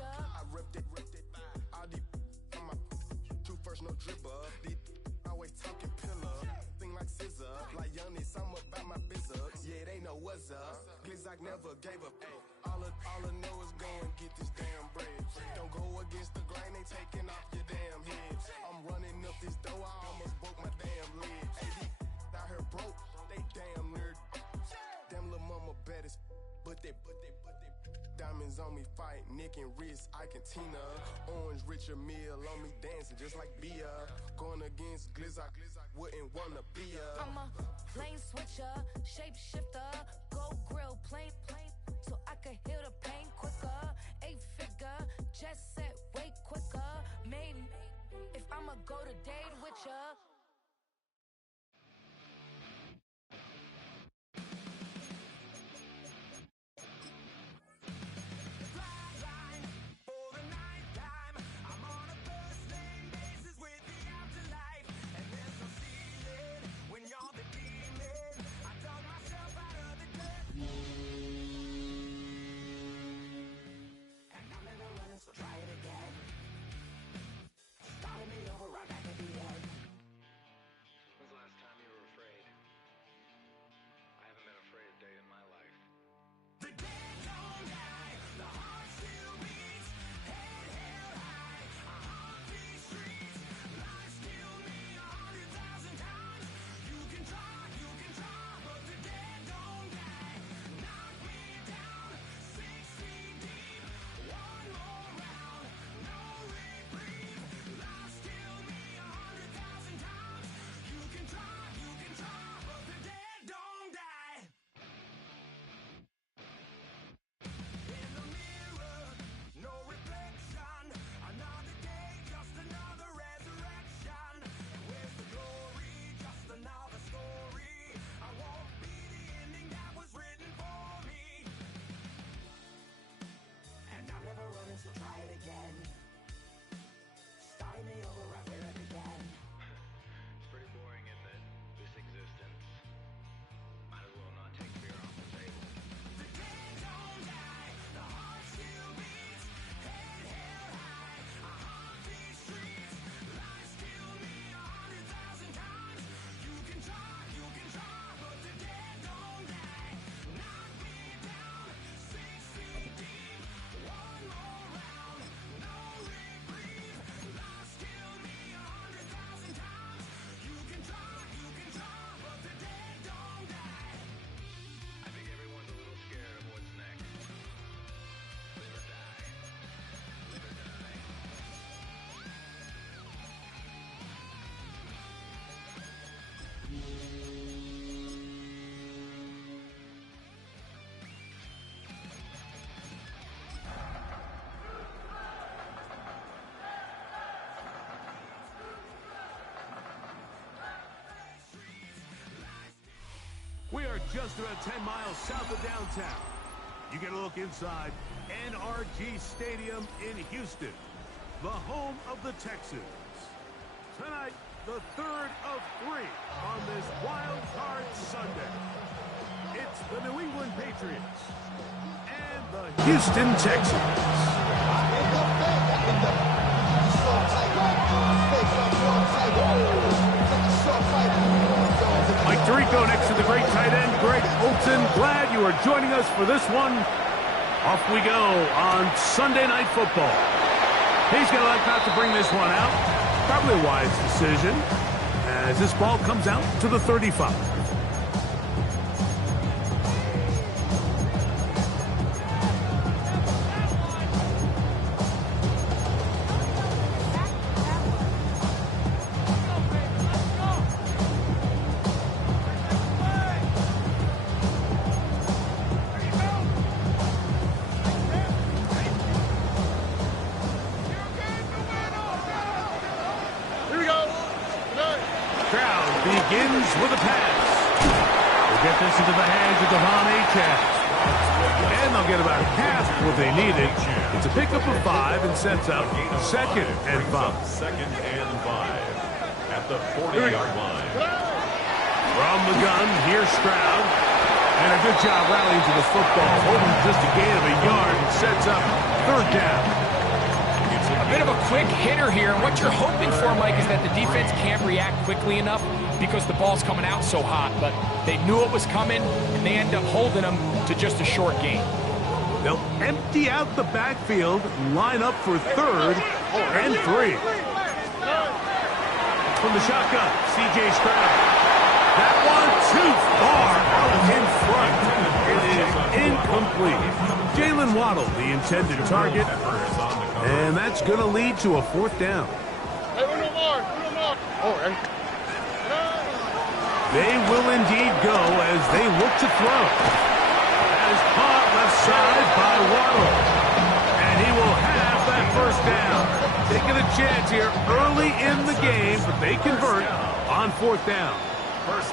I ripped it. All these on my two first, no dribble. These always talking pillar. Thing like scissor. Like Giannis, I'm about my business. Yeah, they know what's up. Glizzock never gave up. All I know is go and get this damn bread. Don't go against the grain, they taking off your damn head. I'm running up this door, I almost broke my damn leg. Hey, these out here broke, they damn near. Damn little mama bad as but they diamonds on me fight, neck and wrist, I can Tina. Orange Richard Mill on me dancing just like Bia. Going against Glizzock, wouldn't wanna be a. I'm a lane switcher, shape shifter, go grill, plain, so I can heal the pain quicker. 8-figure, just set way quicker. Made if I'ma go to date with ya. We are just about 10 miles south of downtown. You get a look inside NRG Stadium in Houston, the home of the Texans. Tonight, the third of three on this wild card Sunday. It's the New England Patriots and the Houston Texans. Mike Tirico next to the great tight end, Greg Olsen. Glad you are joining us for this one. Off we go on Sunday Night Football. He's going to like not to bring this one out. Probably a wise decision as this ball comes out to the 35. Begins with a pass. We'll get this into the hands of Devon Achane. And they'll get about half what they needed. It's a pickup of 5 and sets up second and 5. Second and 5 at the 40-yard line. From the gun, here's Stroud. And a good job rallying to the football, holding just a gain of a yard and sets up third down. A bit of a quick hitter here, and what you're hoping for, Mike, is that the defense can't react quickly enough because the ball's coming out so hot, but they knew it was coming, and they end up holding them to just a short gain. They'll empty out the backfield, line up for third and 3. From the shotgun, C.J. Stroud. That one too far out in front. It is incomplete. Jalen Waddle, the intended target, and that's going to lead to a fourth down. They will indeed go as they look to throw. That is caught left side by Waddle. And he will have that first down. Taking a chance here early in the game, but they convert on fourth down. First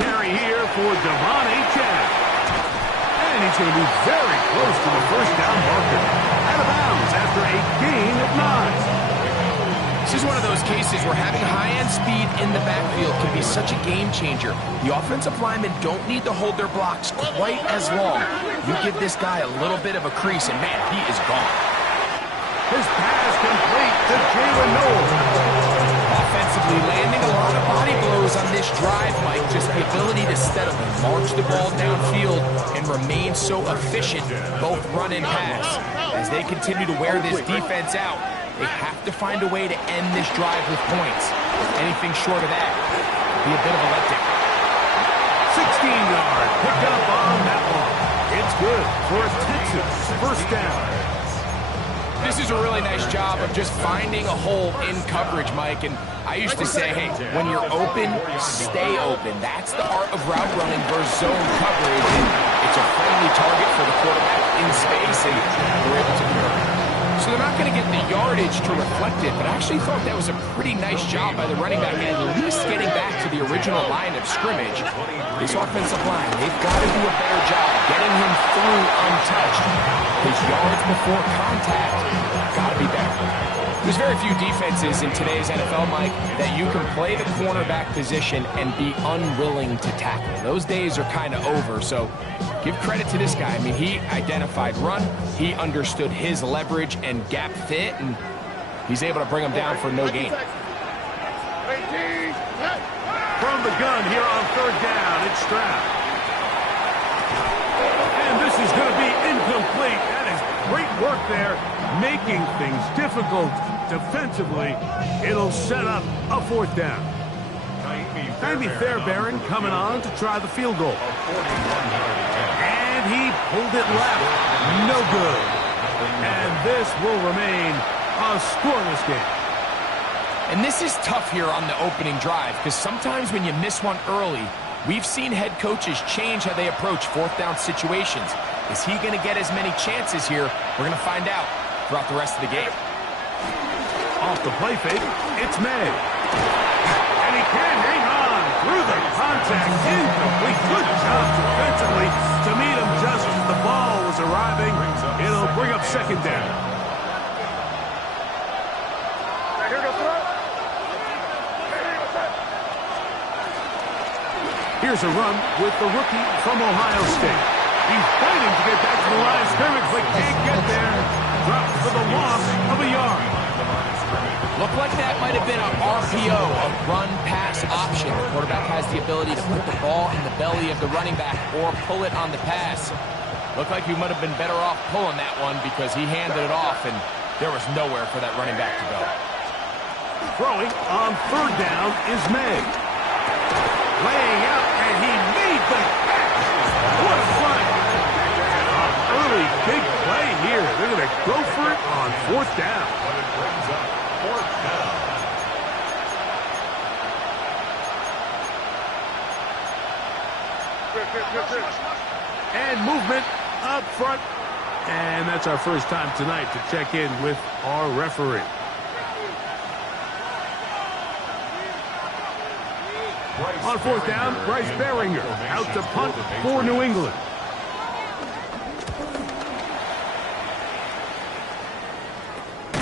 carry here for Devon Achane. And he's going to be very close to the first down marker. Out of bounds after a gain of 9. This is one of those cases where having high-end speed in the backfield can be such a game changer. The offensive linemen don't need to hold their blocks quite as long. You give this guy a little bit of a crease, and man, he is gone. His pass complete to Jalen Knowles. Offensively landing a lot of body blows on this drive, Mike. Just the ability to steadily march the ball downfield and remain so efficient, both run and pass. As they continue to wear this defense out, they have to find a way to end this drive with points. Anything short of that would be a bit of a letdown. 16-yard pickup on that one. It's good for a Texas first down. This is a really nice job of just finding a hole in coverage, Mike. And I used to say, hey, when you're open, stay open. That's the art of route running versus zone coverage. And it's a friendly target for the quarterback in space, and they're able to convert. So they're not going to get the yardage to reflect it, but I actually thought that was a pretty nice job by the running back at least getting back to the original line of scrimmage. This offensive line, they've got to do a better job getting him through untouched. His yards before contact got to be better. There's very few defenses in today's NFL, Mike, that you can play the cornerback position and be unwilling to tackle. Those days are kind of over, so give credit to this guy. I mean, he identified run, he understood his leverage and gap fit, and he's able to bring him down for no gain. From the gun here on third down, it's Stroud. And this is going to be incomplete. That is great work there, making things difficult defensively. It'll set up a fourth down. Naimi Fairbairn coming on to try the field goal. And he pulled it left. No good. And this will remain a scoreless game. And this is tough here on the opening drive, because sometimes when you miss one early, we've seen head coaches change how they approach fourth down situations. Is he going to get as many chances here? We're going to find out throughout the rest of the game. Off the play fake, it's May. And he can hang on through the contact. Incomplete. Good job defensively to meet him just as the ball was arriving. It'll bring up second down. Here's a run with the rookie from Ohio State. He's fighting to get back to the line of scrimmage, but can't get there. Dropped for the loss of a yard. Looked like that might have been an RPO, a run-pass option. The quarterback has the ability to put the ball in the belly of the running back or pull it on the pass. Looked like he might have been better off pulling that one because he handed it off, and there was nowhere for that running back to go. Throwing on third down is May. Laying out, and he made the catch. What a play. An early big play here. They're going to go for it on fourth down. And movement up front. And that's our first time tonight to check in with our referee. On fourth down, Bryce Baringer out to punt for New England. He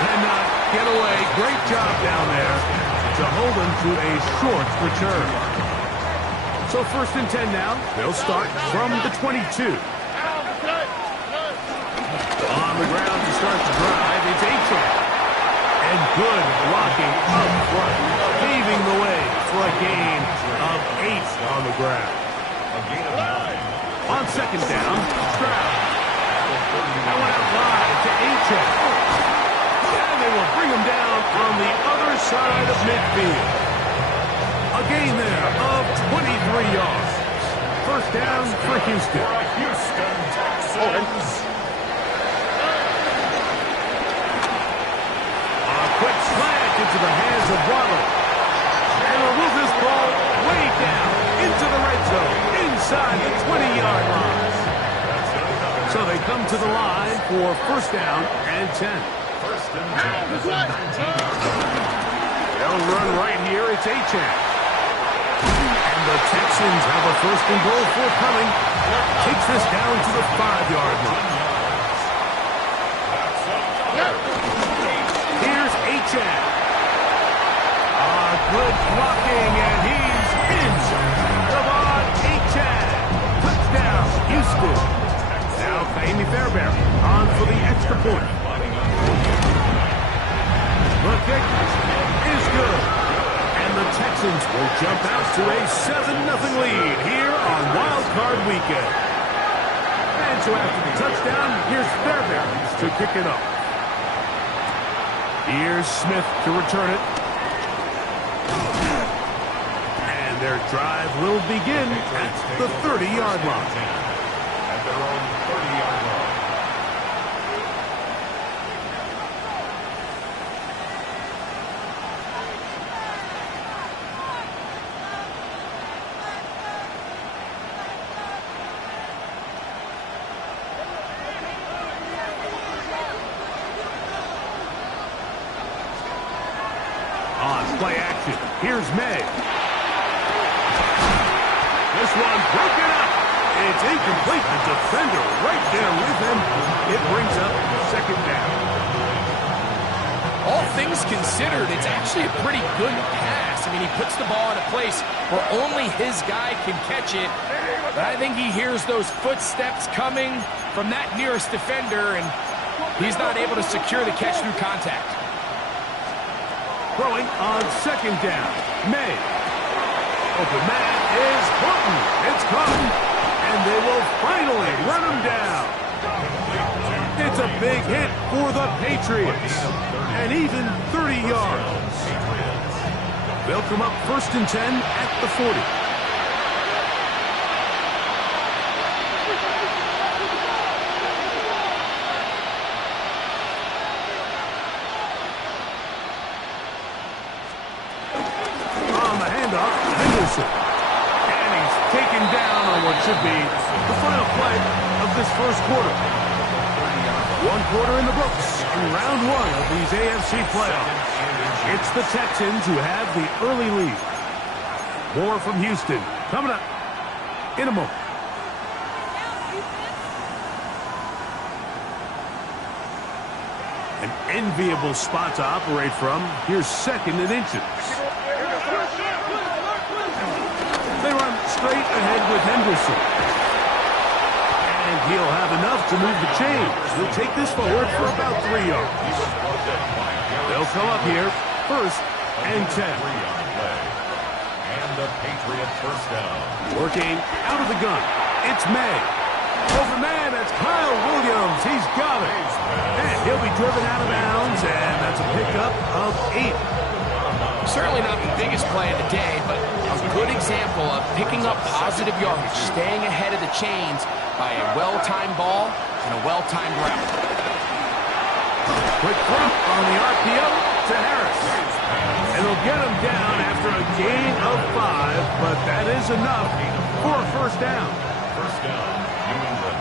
cannot get away. Great job down there to hold him to to a short return. So 1st and 10 now. They'll start from the 22. On the ground to start the drive, it's Achane. And good blocking up front, paving the way for a gain of 8 on the ground. A gain of 9. On 2nd down, Stroud. That went out wide to Achane. And they will bring him down on the other side of midfield. A gain there of 23 yards. 1st down for Houston. Houston Texans. A quick slant into the hands of Waddle. And will move this ball way down into the red zone, inside the 20-yard line. So they come to the line for 1st down and 10. 1st and 10. They'll run right here. It's Achane. And the Texans have a 1st and goal forthcoming. Takes this down to the 5-yard line. Here's Achane. Good blocking, and he's in. Devon Achane. Touchdown, Houston. Now Ka'imi Fairbairn on for the extra point. The kick is good. And the Texans will jump out to a 7-0 lead here on Wild Card Weekend. And so after the touchdown, here's Fairbairn to kick it up. Here's Smith to return it. And their drive will begin at the 30-yard line. At their own 30-yard line. On play action, here's May. This one broken up. It's incomplete. The defender right there with him. It brings up 2nd down. All things considered, it's actually a pretty good pass. I mean, he puts the ball in a place where only his guy can catch it. But I think he hears those footsteps coming from that nearest defender, and he's not able to secure the catch through contact. Throwing on 2nd down. May. Open man is Horton. It's caught. And they will finally run him down. It's a big hit for the Patriots. And even 30 yards. They'll come up 1st and 10 at the 40. And he's taken down on what should be the final play of this 1st quarter. 1 quarter in the books in round 1 of these AFC playoffs. It's the Texans who have the early lead. More from Houston coming up in a moment. An enviable spot to operate from. Here's 2nd and inches. They run straight ahead with Henderson. And he'll have enough to move the chains. He'll take this forward for about 3 yards. They'll come up here, 1st and 10. And the Patriot 1st down. Working out of the gun. It's May. Over man, that's Kyle Williams. He's got it. And he'll be driven out of bounds, and that's a pickup of 8. Certainly not the biggest play of the day, but a good example of picking up positive yardage, staying ahead of the chains by a well-timed ball and a well-timed route. Quick throw on the RPO to Harris. And they'll get him down after a gain of 5, but that is enough for a 1st down. 1st down, New England.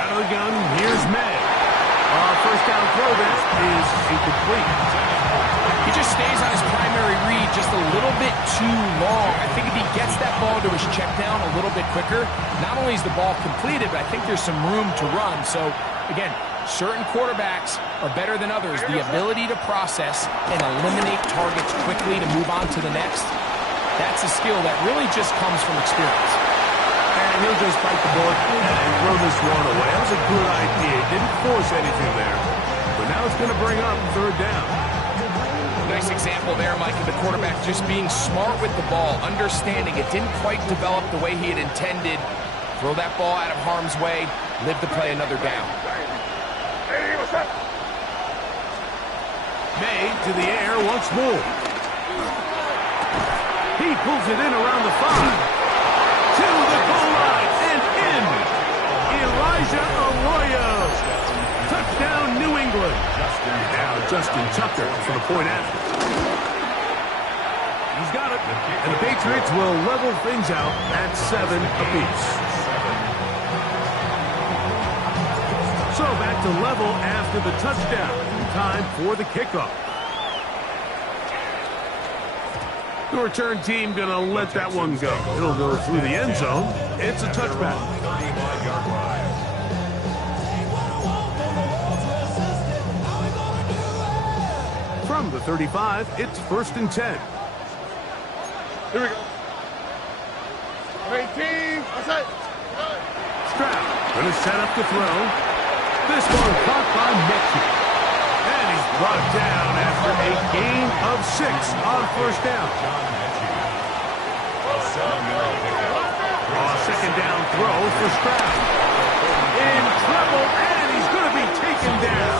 Out of the gun, here's May. 1st down throw that is incomplete. He just stays on his primary read just a little bit too long. I think if he gets that ball to his check down a little bit quicker, not only is the ball completed, but I think there's some room to run. So, again, Certain quarterbacks are better than others. The ability to process and eliminate targets quickly to move on to the next, that's a skill that really just comes from experience. And he'll just bite the bullet and throw this one away. That was a good idea. Didn't force anything there. But now it's going to bring up third down. Nice example there, Mike, of the quarterback just being smart with the ball, understanding it didn't quite develop the way he had intended. Throw that ball out of harm's way, live to play another down. May to the air once more. He pulls it in around the 5. To the goal line and in. Elijah Arroyo. Touchdown, New England. Now Justin Tucker for the point after. He's got it. And the Patriots will level things out at 7 apiece. So back to level after the touchdown. Time for the kickoff. The return team going to let that one go. It'll go through the end zone. It's a touchback. From the 35, it's 1st and 10. Here we go. 18. Outside. Stroud going to set up to throw. This one caught by Metcalf. And he's brought down after a gain of 6 on 1st down. Second down throw for Stroud. In trouble, and he's going to be taken down.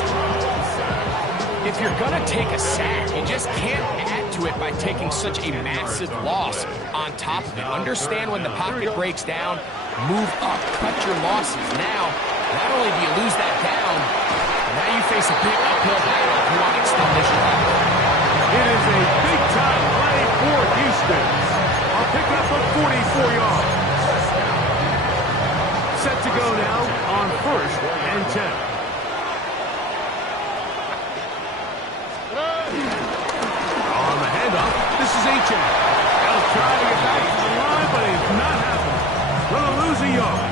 If you're going to take a sack, you just can't add to it by taking such a massive loss on top of it. Understand when the pocket breaks down, move up, cut your losses. Now, not only do you lose that down, now you face a big uphill battle if you want to extend this drive. It is a big-time play for Houston. I'll pick up a 44 yards. Set to go now on 1st and 10. On the handoff, this is Achane. They'll try to get back to the line, but it's not happening. Gonna lose a yard.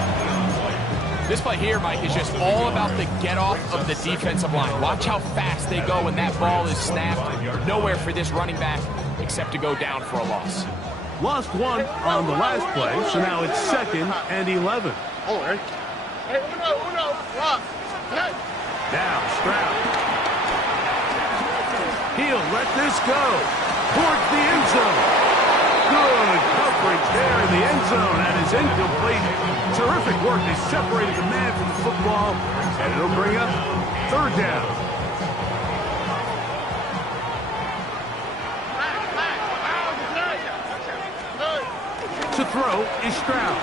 This play here, Mike, is just all about the get-off of the defensive line. Watch how fast they go when that ball is snapped. Nowhere for this running back except to go down for a loss. Lost 1 on the last play, so now it's 2nd and 11. Oh, hey. Hey, uno, rock. Hey. Now Stroud. He'll let this go towards the end zone. Good coverage there in the end zone. That is incomplete. Terrific work. They separated the man from the football, and it'll bring up 3rd down. To throw is Stroud.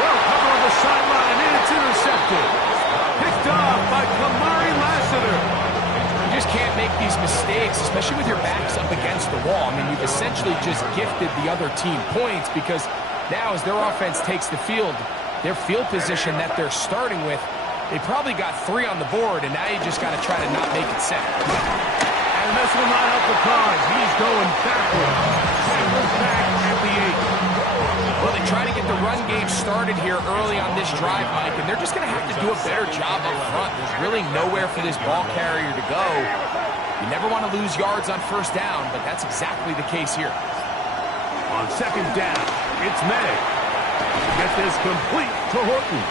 Well covered on the sideline, and it's intercepted. Picked off by Kamari Lassiter. You just can't make these mistakes, especially with your backs up against the wall. I mean, you've essentially just gifted the other team points because now as their offense takes the field, their field position that they're starting with, they probably got 3 on the board, and now you just got to try to not make it 7. And this will not help the cause. He's going backward. Back at the 8. Well, they try to get the run game started here early on this drive, Mike, and they're just going to have to do a better job up front. There's really nowhere for this ball carrier to go. You never want to lose yards on 1st down, but that's exactly the case here. On 2nd down, it's May. Get this complete to Horton.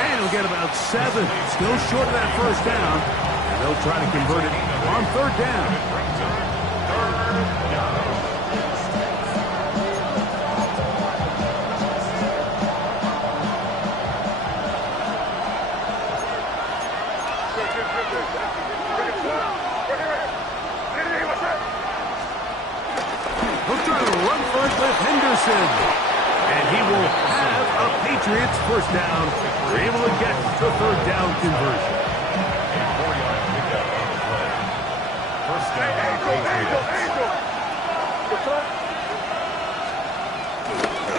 And he'll get about 7. Still short of that 1st down. And they'll try to convert it on 3rd down. He'll try to run first with Henderson. And he will have a Patriots 1st down. They're able to get the 3rd down conversion.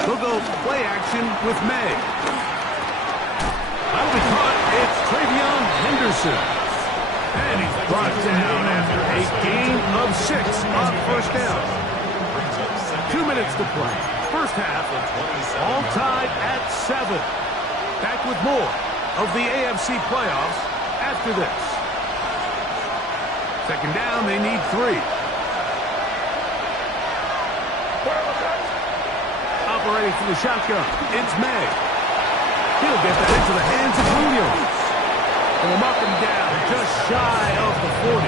He'll go play action with May. That'll be caught. It's Travion Henderson. And he's brought down after a gain of 6 on 1st down. 2 minutes to play. 1st half, all tied at 7. Back with more of the AFC playoffs after this. Second down, they need 3. Operating from the shotgun, it's May. He'll get that into the hands of Williams. And we'll mark him down just shy of the 40.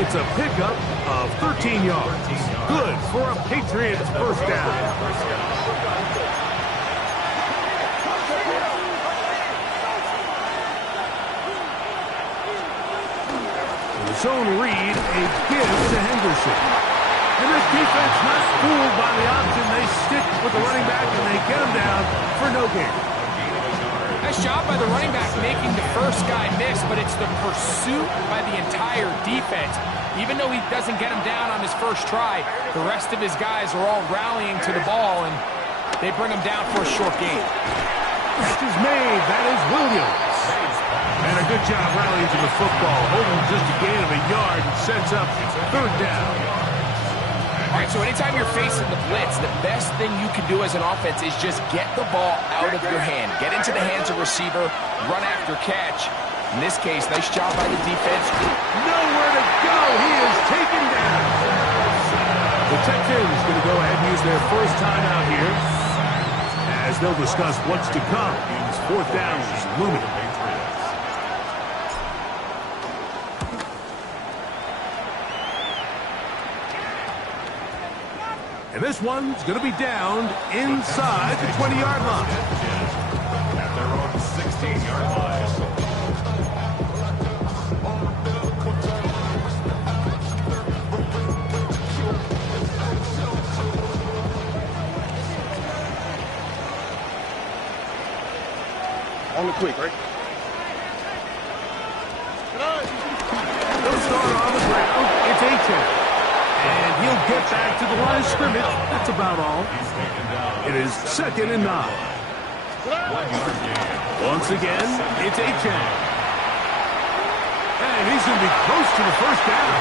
It's a pickup of 13 yards. Good for a Patriots first down. The zone read, a give to Henderson. And this defense not fooled by the option. They stick with the running back and they get him down for no gain. Nice job by the running back making the first guy miss, but it's the pursuit by the entire defense. Even though he doesn't get him down on his first try, the rest of his guys are all rallying to the ball, and they bring him down for a short gain. Catch is made. That is Williams. And a good job rallying to the football, holding just a gain of a yard and sets up third down. All right, so anytime you're facing the blitz, the best thing you can do as an offense is just get the ball out of your hand. Get into the hands of receiver, run after catch. In this case, nice job by the defense. Nowhere to go. He is taken down. The Texans going to go ahead and use their first timeout here as they'll discuss what's to come. Fourth down is looming. And this one's going to be downed inside the 20-yard line. At their own 16-yard line. On the quick, right? They'll start on the ground. It's Achane. And he'll get back to the line of scrimmage. That's about all. It is 2nd and 9. Once again, it's Achane. And he's going to be close to the first down.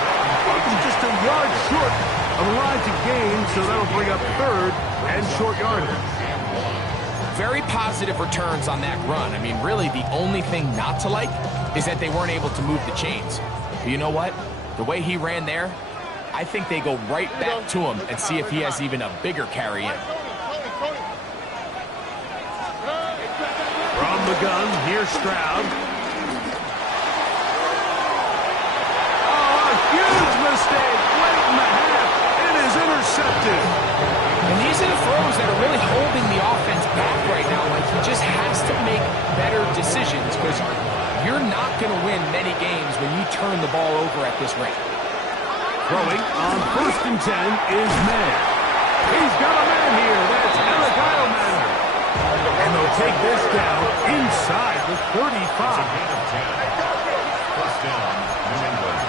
Just a yard short of the line to gain, so that'll bring up third and short yardage. Very positive returns on that run. I mean, really, the only thing not to like is that they weren't able to move the chains. But you know what? The way he ran there, I think they go right back to him and see if he has even a bigger carry in. From the gun, here's Stroud. Oh, a huge mistake late in the half. It is intercepted. And these are the throws that are really holding the offense back right now. Like, he just has to make better decisions because you're not going to win many games when you turn the ball over at this rate. Throwing on 1st and 10 is May. He's got a man here. That's Eric Eilman. And they'll take this down inside the 35. First down, New England.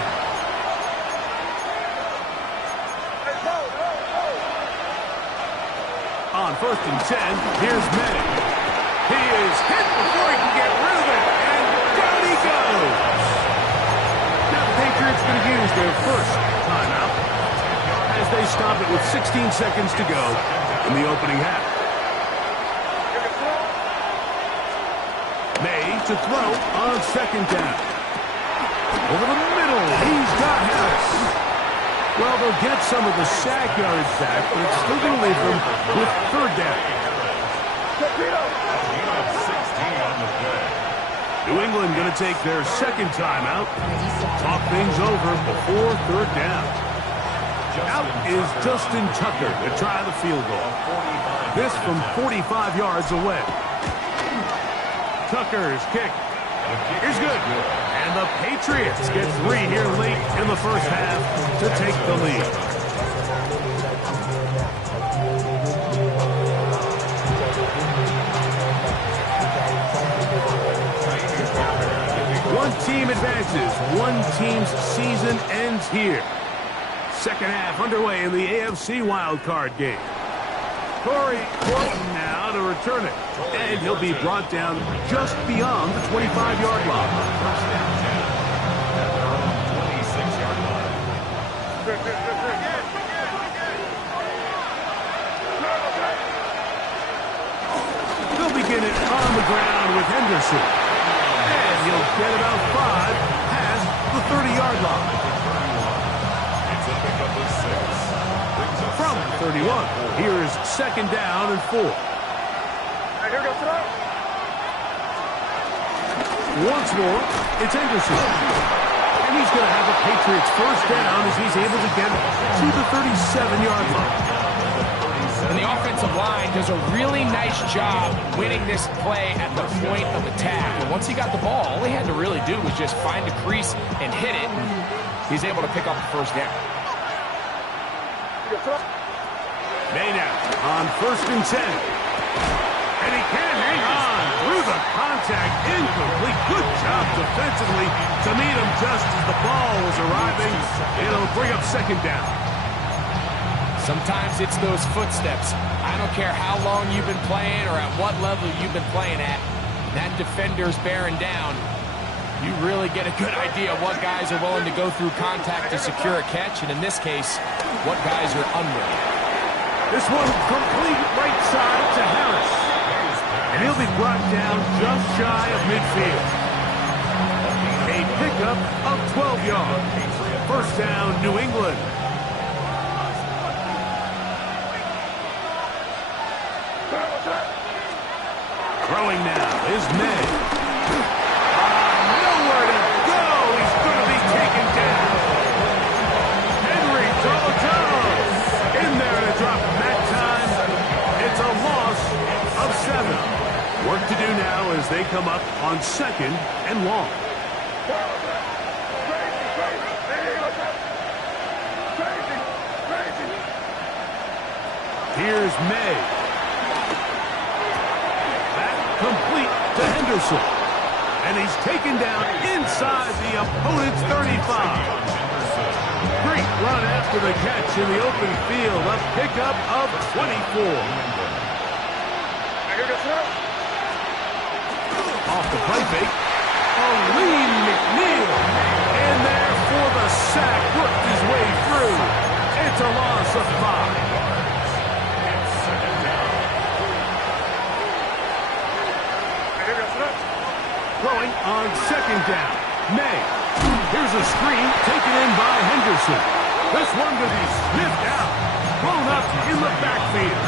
On 1st and 10, here's May. He is hit before he can get rid of it. And down he goes. Now the Patriots going to use their first timeout as they stop it with 16 seconds to go in the opening half. May to throw on 2nd down. Over the middle, he's got Harris. Well, they'll get some of the sack yards back, but it's still going to leave them with 3rd down. New England going to take their 2nd timeout. Talk things over before 3rd down. Out is Justin Tucker to try the field goal. This from 45 yards away. Tucker's kick is good. And the Patriots get 3 here late in the first half to take the lead. One team advances. One team's season ends here. Second half underway in the AFC wildcard game. Corey Courtland now to return it. And he'll be brought down just beyond the 25-yard line. They'll begin it 31-yard line. It's a pickup of 6. From 31, here's 2nd down and 4. Here we go, throw. Once more, it's Henderson. And he's going to have a Patriots first down as he's able to get to the 37-yard line. And the offensive line does a really nice job winning this play at the point of attack. And once he got the ball, all he had to really do was just find a crease and hit it. And he's able to pick up the first down. May now on 1st and 10. And he can't hang on through the contact. Incomplete. Good job defensively to meet him just as the ball was arriving. It'll bring up 2nd down. Sometimes it's those footsteps. I don't care how long you've been playing or at what level you've been playing at. That defender's bearing down. You really get a good idea of what guys are willing to go through contact to secure a catch, and in this case, what guys are unwilling. This one complete right side to Harris. And he'll be brought down just shy of midfield. A pickup of 12 yards. First down, New England. Throwing now is May. Nowhere to go. He's going to be taken down. Henry Tolotolo in there to drop him that time. It's a loss of 7. Work to do now as they come up on 2nd and long. Here's May. Back complete to Henderson. And he's taken down inside the opponent's 35. Great run after the catch in the open field. A pickup of 24. Off the play fake. Aleem McNeil. In there for the sack. Worked his way through. It's a loss of 5. Throwing on 2nd down. May. Here's a screen taken in by Henderson. This one to be sniffed out. Thrown up in the backfield.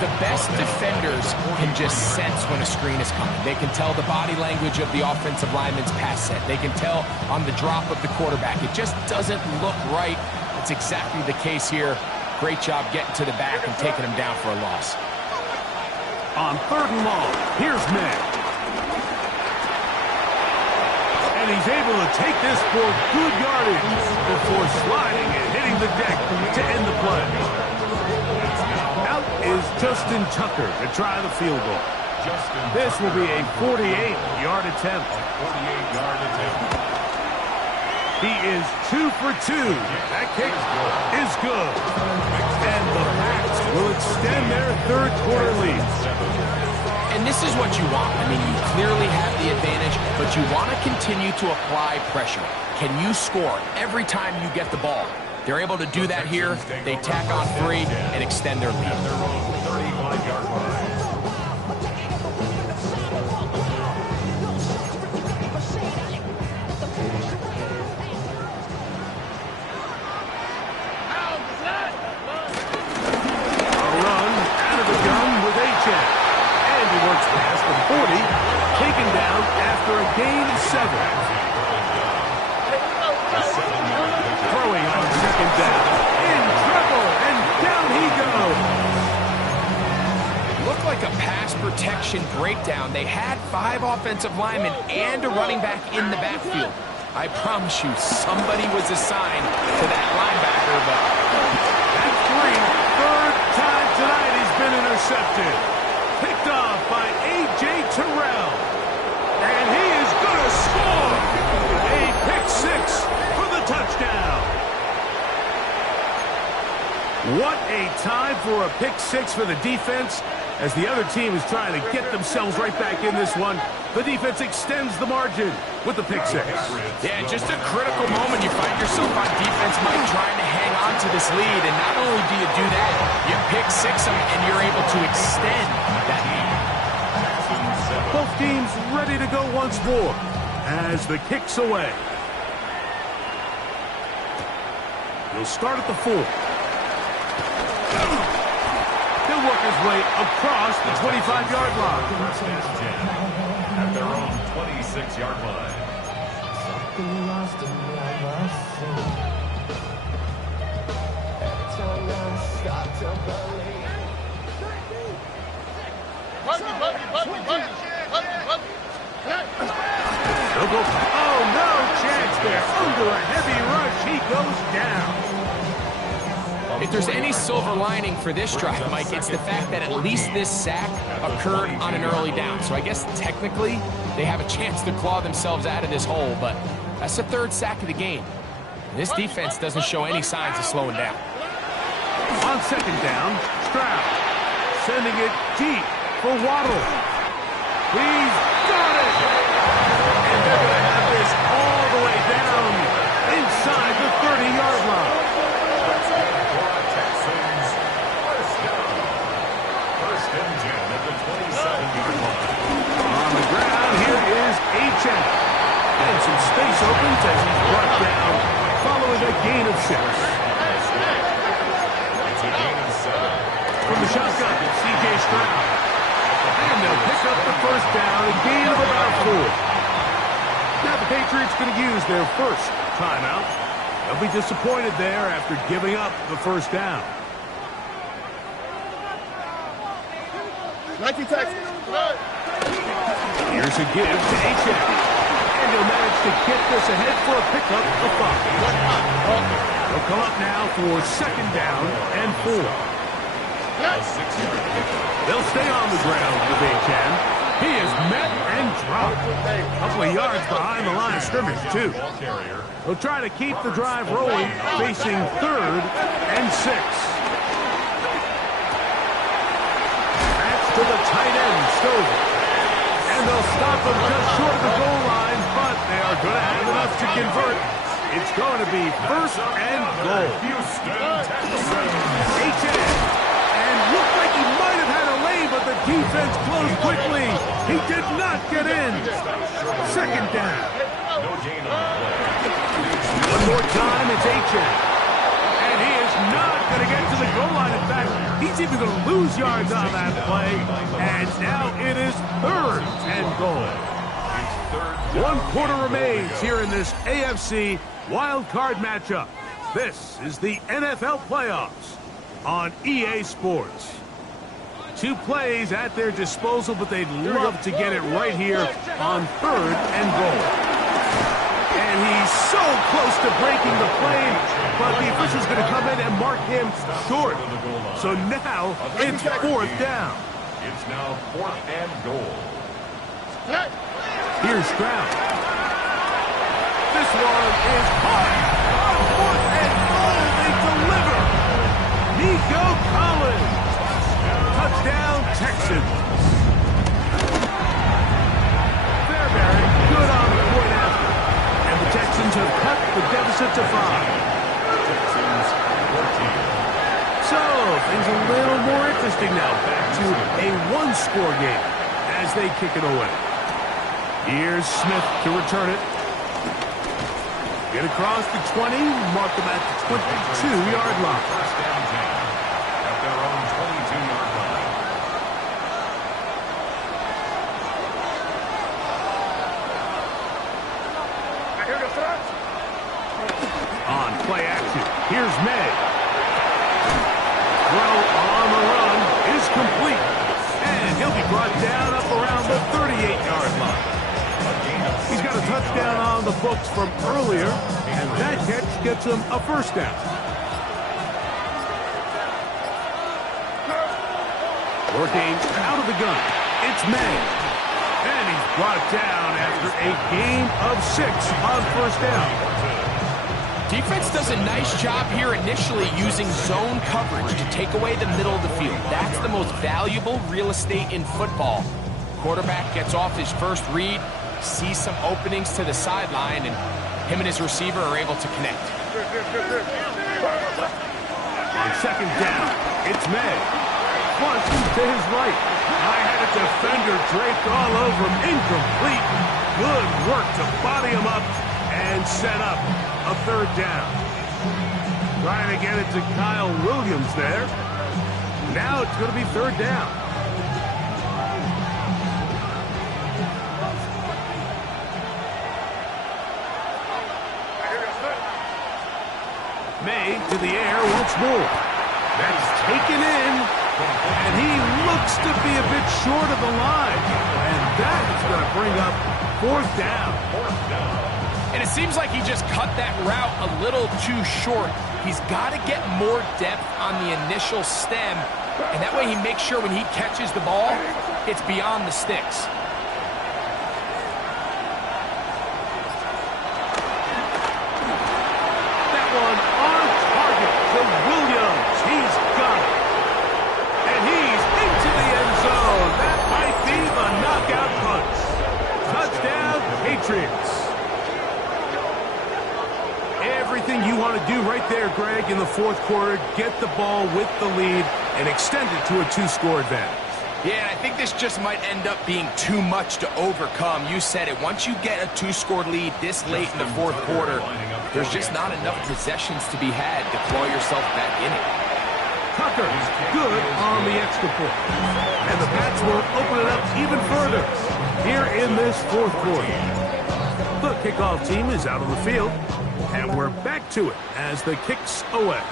The best defenders can just sense when a screen is coming. They can tell the body language of the offensive lineman's pass set. They can tell on the drop of the quarterback. It just doesn't look right. It's exactly the case here. Great job getting to the back and taking him down for a loss. On 3rd and long, here's May. And he's able to take this for good yardage before sliding and hitting the deck to end the play. Out is Justin Tucker to try the field goal. This will be a 48-yard attempt. He is 2 for 2. That kick is good. And the Pats will extend their 3rd quarter lead. And this is what you want. I mean, you clearly have the advantage, but you want to continue to apply pressure. Can you score every time you get the ball? They're able to do that here. They tack on 3 and extend their lead. Past the 40, taken down after a gain of 7. Throwing on 2nd down. In trouble, and down he goes. Looked like a pass protection breakdown. They had 5 offensive linemen and a running back in the backfield. I promise you, somebody was assigned to that linebacker, but that's 3rd time tonight he's been intercepted. Picked off by A.J. Terrell. And he is going to score. A pick 6 for the touchdown. What a time for a pick 6 for the defense. As the other team is trying to get themselves right back in this one, the defense extends the margin with the pick 6. Yeah, just a critical moment. You find yourself on defense, Mike, trying to hang on to this lead. And not only do you do that, you pick 6 them, and you're able to extend that lead. Both teams ready to go once more as the kick's away. He'll start at the 4. He'll work his way across the 25-yard line. First and 10 at their own 26-yard line. Oh, no chance there. Under a heavy rush, he goes down. If there's any silver lining for this drive, Mike, it's the fact that at least this sack occurred on an early down. So I guess technically they have a chance to claw themselves out of this hole, but that's the 3rd sack of the game. This defense doesn't show any signs of slowing down. On 2nd down, Stroud sending it deep for Waddle. He's got it! And they're going to have this all the way down inside the 30-yard line. Texans, first and 10 at the 27-yard line. On the ground, here is Achane. And some space opens as he's brought down following a gain of 6. It's a gain of 7. From the shotgun, C.J. Stroud. And they'll pick up the first down, a gain of about 4. Now the Patriots going to use their first timeout. They'll be disappointed there after giving up the first down. 19 Texans. Here's a give to Achane. And he'll manage to get this ahead for a pickup of 5. They'll come up now for 2nd down and 4. They'll stay on the ground with Achane. He is met and dropped. A couple of yards behind the line of scrimmage, too. They'll try to keep the drive rolling, facing 3rd and 6. That's to the tight end, Stover. And they'll stop him just short of the goal line, but they are going to have enough to convert. It's going to be 1st and goal. Achane. Looked like he might have had a lane, but the defense closed quickly. He did not get in. 2nd down. No gain on the play. One more time, it's Achane. And he is not going to get to the goal line. In fact, he's even going to lose yards on that play. And now it is 3rd and goal. 1 quarter remains here in this AFC wild card matchup. This is the NFL playoffs on EA Sports. 2 plays at their disposal, but they'd love to get it right here on 3rd and goal. And he's so close to breaking the play, but the official's going to come in and mark him short. So now it's 4th down. It's now 4th and goal. Here's Stroud. This one is hard. 4th and goal. They deliver. Nico Collins. Touchdown, Texans. Fairbury, good on the point after. And the Texans have cut the deficit to 5. Texans 14. So, things a little more interesting now. Back to a 1-score game as they kick it away. Here's Smith to return it. Get across the 20, mark them at the 22-yard line. First down 10 at their own 22-yard line. On play action, here's May. Throw on the run is complete. And he'll be brought down up around the 38-yard line. He's got a touchdown on the books from earlier, and that catch gets him a first down. Working out of the gun, it's May. And he's brought down after a gain of 6 on first down. Defense does a nice job here initially using zone coverage to take away the middle of the field. That's the most valuable real estate in football. Quarterback gets off his first read, sees some openings to the sideline, and him and his receiver are able to connect. On second down, it's May. Once to his right. I had a defender draped all over him. Incomplete. Good work to body him up and set up a third down. Trying to get it to Kyle Williams there. Now it's going to be third down. May to the air once more. That's taken in, and he looks to be a bit short of the line. And that is going to bring up fourth down. And it seems like he just cut that route a little too short. He's got to get more depth on the initial stem, and that way he makes sure when he catches the ball, it's beyond the sticks. That one on target to Williams. He's got it. And he's into the end zone. That might be the knockout punch. Touchdown, Patriots. Everything you want to do right there, Greg, in the fourth quarter, get the ball with the lead and extend it to a two-score advantage. Yeah, and I think this just might end up being too much to overcome. You said it. Once you get a two-score lead this late in the fourth quarter, there's just not enough possessions to be had to claw yourself back in it. Tucker's good on the extra point. And the Pats will open it up even further here in this fourth quarter. The kickoff team is out on the field. And we're back to it as the kick's away.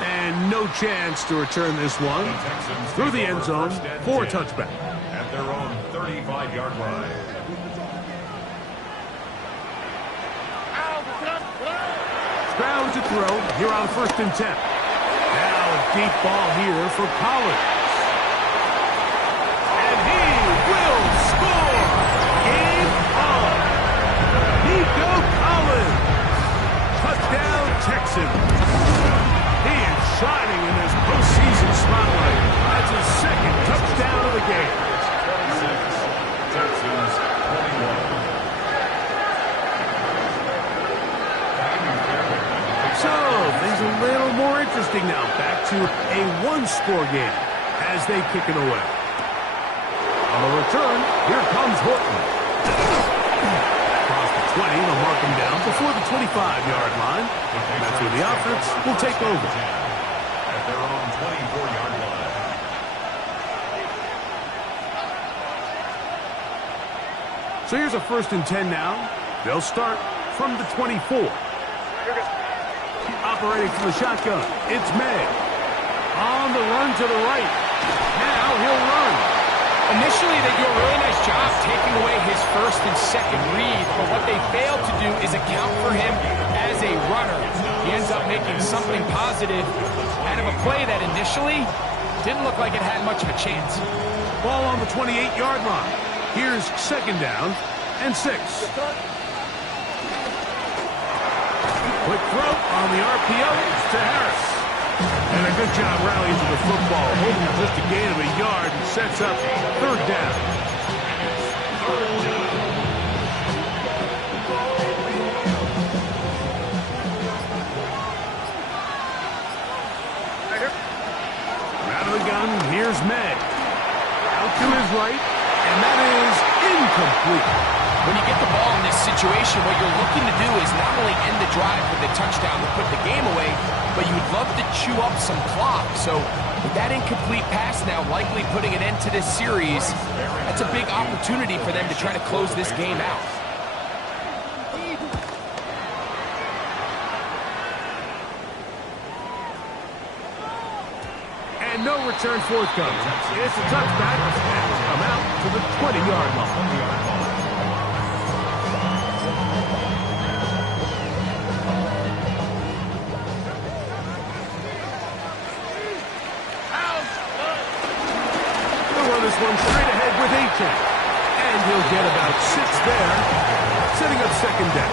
And no chance to return this one through the end zone for a touchback. At their own 35-yard line. Stroud to throw here on 1st and 10. Now a deep ball here for Collins. And he will score! Game on! Nico Collins! Touchdown, Texans! He is shining in this postseason spotlight. That's his second touchdown of the game. 26, Texans 21. So, things a little more interesting now. Back to a one-score game as they kick it away. On the return, here comes Horton. Across the 20, they'll mark him down before the 25-yard line. And that's where the offense will take over. At their own 24-yard line. So here's a 1st and 10 now. They'll start from the 24. Operating from the shotgun, it's May. On the run to the right. Now he'll run. Initially, they do a really nice job taking away his first and second read, but what they fail to do is account for him as a runner. He ends up making something positive out of a play that initially didn't look like it had much of a chance. Ball on the 28-yard line. Here's 2nd down and 6. Quick throw on the RPO to Harris. And a good job rallying to the football. Holding just a gain of a yard and sets up 3rd down. Out of the gun, here's May. Out to his right, and that is incomplete. When you get the ball in this situation, what you're looking to do is not only end the drive with a touchdown to put the game away, but you would love to chew up some clock. So with that incomplete pass now likely putting an end to this series, that's a big opportunity for them to try to close this game out. And no return forthcoming. It's a touchback. Come out to the 20-yard line. This one straight ahead with Achane. And he'll get about 6 there, setting up 2nd down.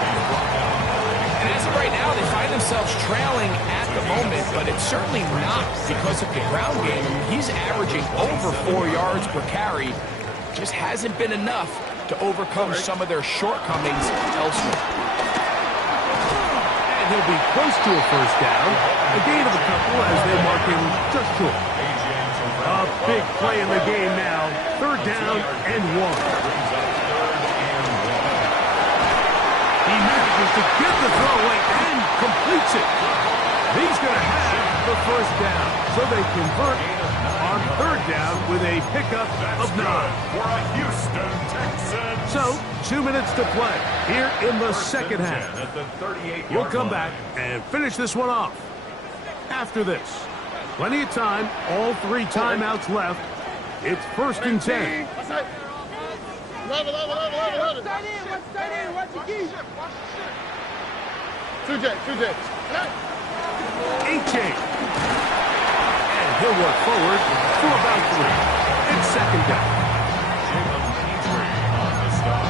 And as of right now, they find themselves trailing at the moment, but it's certainly not because of the ground game. He's averaging over 4 yards per carry. Just hasn't been enough to overcome some of their shortcomings elsewhere. And he'll be close to a 1st down. A gain of a couple as they mark him just short. A big play in the game now. 3rd down and 1. He manages to get the throw away and completes it. He's going to have the first down. So they convert on third down with a pickup of 9. For a Houston Texans. So 2 minutes to play here in the second half. At the 38-yard We'll come line. back and finish this one off. After this, plenty of time, all 3 timeouts left. It's 1st and 10. Love it. Watch the key. 2J. AJ. And he'll work forward for about 3. It's 2nd down. Jalen Petrie on the stop.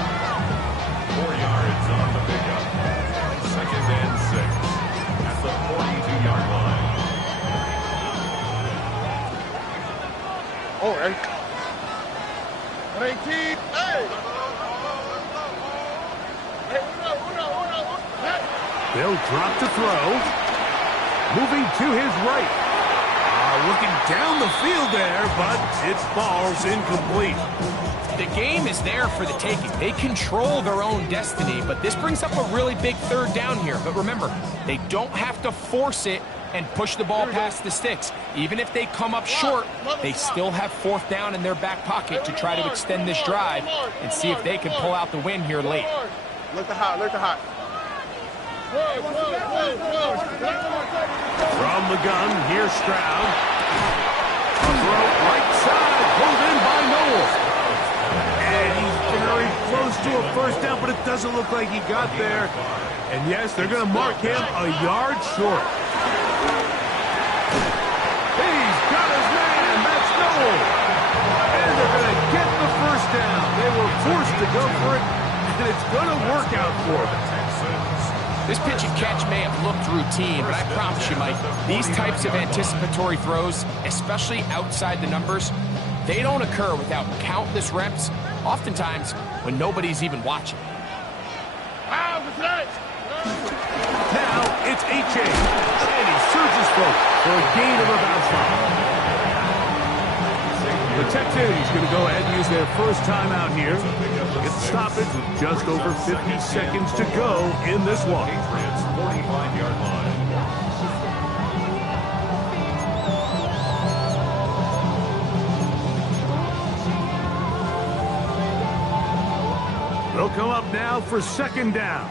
4 yards on the pickup. 2nd and 6 at the 42-yard line. Oh, right. 118. Hey! They'll drop to throw. Moving to his right. Looking down the field there, but it's ball's incomplete. The game is there for the taking. They control their own destiny, but this brings up a really big 3rd down here. But remember, they don't have to force it and push the ball past the sticks. Even if they come up short, they still have 4th down in their back pocket to try to extend this drive and see if they can pull out the win here late. Look the hot. From the gun, here's Stroud. A throw right side, pulled in by Noel. And he's very close to a 1st down, but it doesn't look like he got there. And yes, they're going to mark him a yard short. He's got his man, that's Noel. And they're going to get the 1st down. They were forced to go for it, and it's going to work out for them. This pitch and catch may have looked routine, but I promise you, Mike, these types of anticipatory throws, especially outside the numbers, they don't occur without countless reps, oftentimes when nobody's even watching. Now it's H.A. And he surges forward for a gain of about 5. The Texans going to go ahead and use their first timeout here. Get the stoppage with just over 50 seconds to go in this one. Patriots 45-yard line. They'll come up now for 2nd down.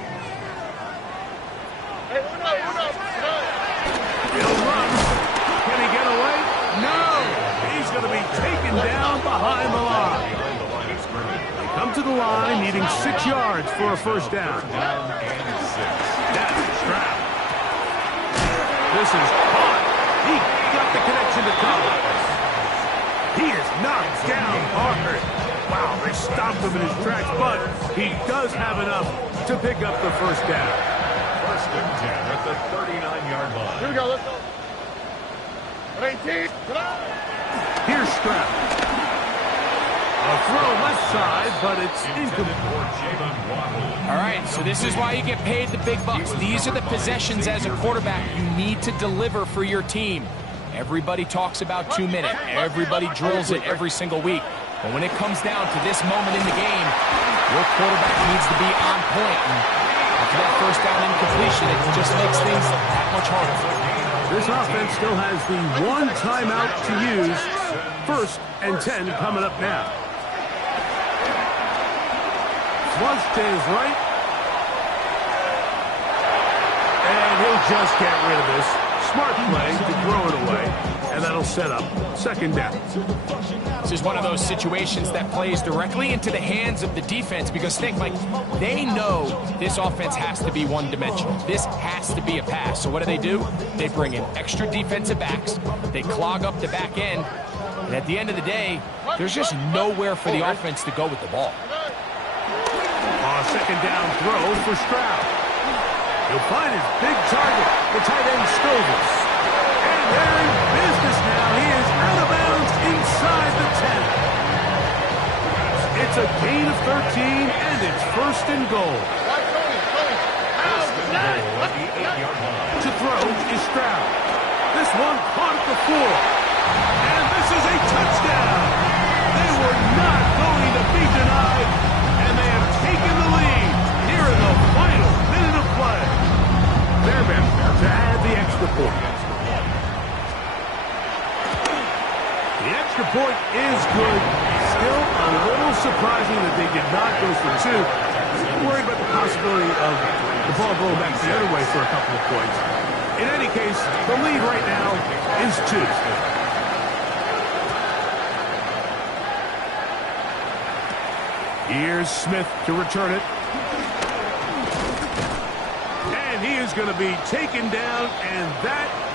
He'll run. Can he get away? No! He's going to be taken down behind the line. They come to the line needing 6 yards for a 1st down. That's Stroud. This is caught. He got the connection to Collins. He is knocked down hard. Wow, they stopped him in his tracks, but he does have enough to pick up the 1st down. 1st and 10 at the 39-yard line. Here we go, let's go. 118. Here's Stroud. A throw left side, but it's incomplete. All right, so this is why you get paid the big bucks. These are the possessions as a quarterback you need to deliver for your team. Everybody talks about 2-minute. Everybody drills it every single week. But when it comes down to this moment in the game, your quarterback needs to be on point. And after that 1st down incompletion, it just makes things that much harder. This offense still has the 1 timeout to use. 1st and 10 coming up now. Flush to his right. And he'll just get rid of this. Smart play to throw it away. And that'll set up 2nd down. This is one of those situations that plays directly into the hands of the defense because think, Mike, they know this offense has to be one-dimensional. This has to be a pass. So what do? They bring in extra defensive backs. They clog up the back end. And at the end of the day, there's just nowhere for the offense to go with the ball. A 2nd down throw for Stroud. He'll find his big target, the tight end Stovall. And they're in business now. He is out of bounds inside the 10. It's a gain of 13, and it's 1st and goal. To throw is Stroud. This one caught at the 4. And this is a touchdown. They were not going to be denied, and they have taken the lead here in the final minute of play. They're the extra point. The extra point is good. Still a little surprising that they did not go for two. I'm worried about the possibility of the ball going back the other way for a couple of points. In any case, the lead right now is 2. Here's Smith to return it. And he is going to be taken down, and that